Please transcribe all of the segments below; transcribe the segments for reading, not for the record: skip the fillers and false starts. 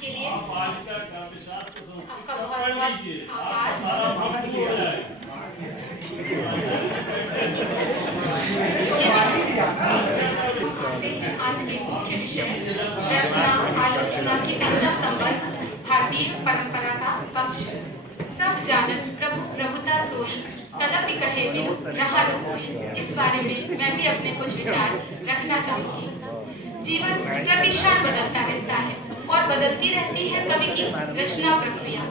के लिए आपका बहुत बहुत आभार। आते हैं आज के मुख्य विषय रचना आलोचना के अंतः संबंध भारतीय परंपरा का पक्ष। सब जानत प्रभु प्रभुता सोई तदपि कहे बिनु रहा न कोई। इस बारे में मैं भी अपने कुछ विचार रखना चाहूंगी। जीवन प्रतिक्षण बदलता रहता है और बदलती रहती है कवि की रचना प्रक्रिया।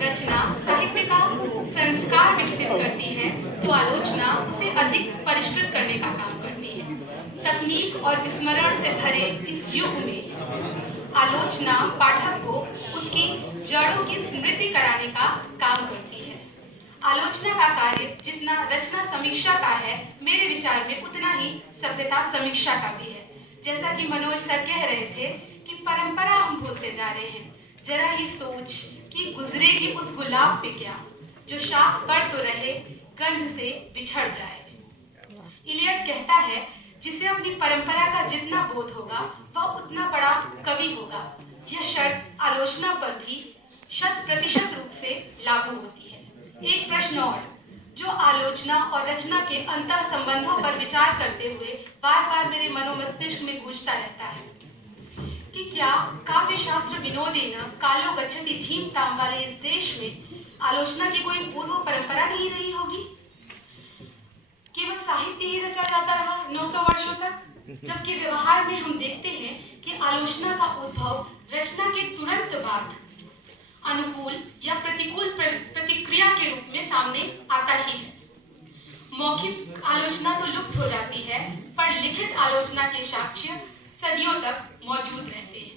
रचना साहित्य का संस्कार विकसित करती है तो आलोचना उसे अधिक परिष्कृत करने का काम करती है। तकनीक और विस्मरण से भरे इस युग में आलोचना पाठक को उसकी जड़ों की स्मृति कराने का काम करती है। आलोचना का कार्य जितना रचना समीक्षा का है, मेरे विचार में उतना ही सभ्यता समीक्षा का भी है। जैसा कि मनोज सर कह रहे थे कि परंपरा हम भूलते जा रहे हैं। जरा ही सोच कि गुजरेगी उस गुलाब पे क्या, जो शाख पर तो रहे गंध से बिछड़ जाए। इलियट कहता है जिसे अपनी परंपरा का जितना बोध होगा वह उतना बड़ा कवि होगा। यह शर्त आलोचना पर भी 100% रूप से लागू होती है। एक प्रश्न और जो आलोचना और रचना के अंतः संबंधों पर विचार करते हुए बार बार मेरे मनोमस्तिष्क में गूंजता रहता है कि क्या काव्य शास्त्र विनोदेन कालो गच्छति धीमताम वाले इस देश में आलोचना की कोई पूर्व परंपरा नहीं रही होगी? केवल साहित्य ही रचा जाता रहा 900 वर्षों तक, जबकि व्यवहार में हम देखते हैं कि आलोचना का उद्भव रचना के तुरंत बाद अनुकूल या प्रतिकूल प्रतिक्रिया के रूप में सामने आता ही है। मौखिक आलोचना तो लुप्त हो जाती है, पर लिखित आलोचना के साक्ष्य सदियों तक मौजूद रहते हैं।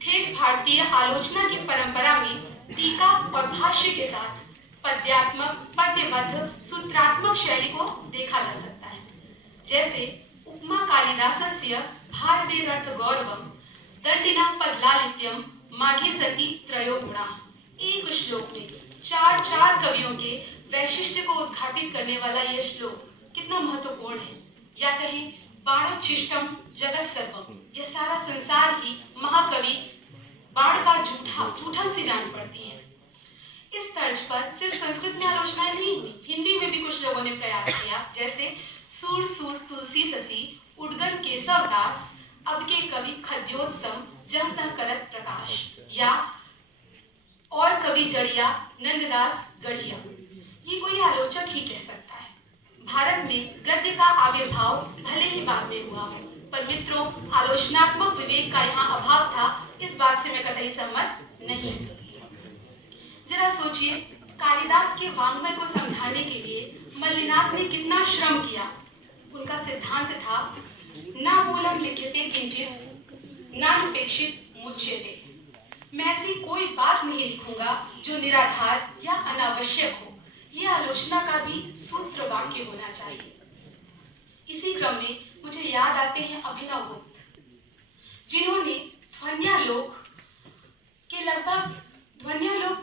ठेठ भारतीय आलोचना की परंपरा में टीका और भाष्य के साथ पद्यात्मक, पद्यबद्ध, सूत्रात्मक शैली को देखा जा सकता है। जैसे उपमा कालिदासस्य भारवेरर्थ गौरवम दंडिना पदलालित्यम माघे सती त्रयो गुणा। एक श्लोक में चार कवियों के वैशिष्ट्य को उद्घाटित करने वाला यह श्लोक कितना महत्वपूर्ण है। या कहें बाणोच्छिष्टम जगत सर्वम, यह सारा संसार ही महाकवि बाण का जूठन सी जान पड़ती है। इस तर्ज पर सिर्फ संस्कृत में आलोचनाएं नहीं हुई, हिंदी में भी कुछ लोगों ने प्रयास किया। जैसे सूर सूर तुलसी ससी उडगन केशव दास अब के कवि खद्योत्सम जह तह करत प्रकाश, या और कवि जड़िया नंददास गढ़िया। ये कोई आलोचक ही कह सकता है। भारत में गद्य का आविर्भाव भले ही बाद में हुआ हो, पर मित्रों आलोचनात्मक विवेक का यहाँ अभाव था, इस बात से मैं कतई सहमत नहीं। जरा सोचिए, कालिदास के वाङ्मय को समझाने के लिए मल्लिनाथ ने कितना श्रम किया। उनका सिद्धांत था ना मूलम लिख्यते किंचित नानुपेक्षित मुच्यते। मैं ऐसी कोई बात नहीं लिखूंगा जो निराधार या अनावश्यक हो। यह आलोचना का भी सूत्र वाक्य होना चाहिए। इसी क्रम में मुझे याद आते हैं अभिनव गुप्त, जिन्होंने ध्वन्यालोक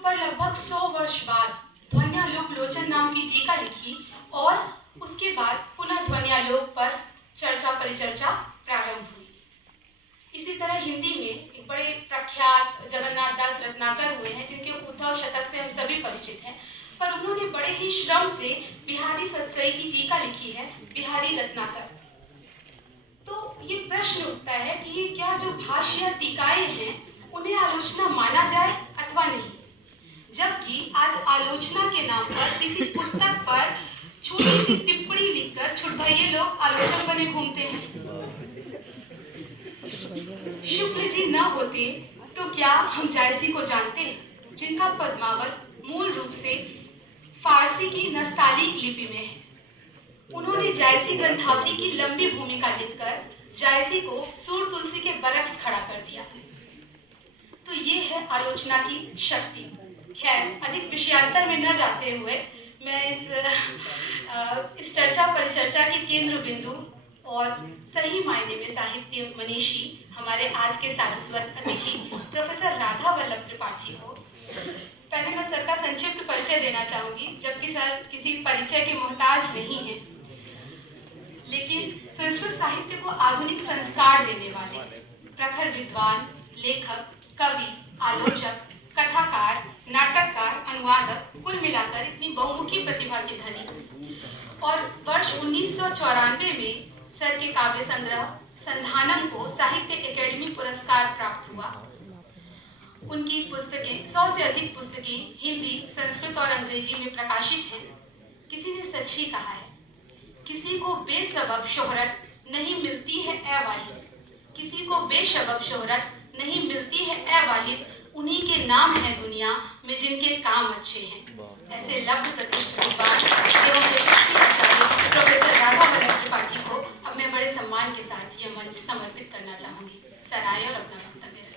पर लगभग 100 वर्ष बाद ध्वन्यालोक लोचन नाम की टीका लिखी और उसके बाद पुनः ध्वन्यालोक पर चर्चा परिचर्चा प्रारंभ हुई। इसी तरह हिंदी में एक बड़े प्रख्यात जगन्नाथ दास रत्नाकर हुए हैं, जिनके उद्धव शतक से हम सभी परिचित हैं, पर उन्होंने बड़े ही श्रम से बिहारी सतसई की टीका लिखी है, बिहारी रत्नाकर। तो ये प्रश्न उठता है कि ये क्या जो भाष्य या टीकाएं हैं उन्हें आलोचना माना जाए अथवा नहीं, जबकि आज आलोचना के नाम पर किसी पुस्तक पर छोटी सी टिप्पणी लिखकर छुटभइये लोग आलोचक बने घूमते हैं। शुक्ल जी न होते तो क्या हम जायसी को जानते, जिनका पद्मावत मूल रूप से फारसी की नस्तालीक लिपि में है। उन्होंने जायसी ग्रंथावली की लंबी भूमिका लिखकर जायसी को सूर तुलसी के बरक्स खड़ा कर दिया। तो ये है आलोचना की शक्ति। खैर, अधिक विषयांतर में न जाते हुए मैं इस चर्चा परिचर्चा के केंद्र बिंदु और सही मायने में साहित्य मनीषी हमारे आज के सारस्वत अतिथि प्रोफेसर राधा वल्लभ त्रिपाठी को पहले मैं सर का संक्षिप्त परिचय देना चाहूंगी, जबकि सर किसी परिचय के मोहताज नहीं है, लेकिन संस्कृत साहित्य को आधुनिक संस्कार देने वाले प्रखर विद्वान, लेखक, कवि, आलोचक, कथाकार, नाटककार, अनुवादक, कुल मिलाकर इतनी बहुमुखी प्रतिभा के धनी। और वर्ष 1994 में सर के काव्य संग्रह संधानम को साहित्य अकेडमी पुरस्कार प्राप्त हुआ। उनकी पुस्तकें 100 से अधिक पुस्तकें हिंदी, संस्कृत और अंग्रेजी में प्रकाशित हैं। किसी ने सच ही कहा है, किसी को बेसबब शोहरत नहीं मिलती है ए वाहिद, किसी को बेसबब शोहरत नहीं मिलती है ए वाहिद, उन्हीं के नाम है दुनिया में जिनके काम अच्छे हैं। ऐसे लब्ध प्रतिष्ठित विद्वान एवं यशस्वी आचार्य प्रोफेसर राधा वल्लभ त्रिपाठी को अब मैं बड़े सम्मान के साथ यह मंच समर्पित करना चाहूंगी। सर आए और अपना वक्तव्य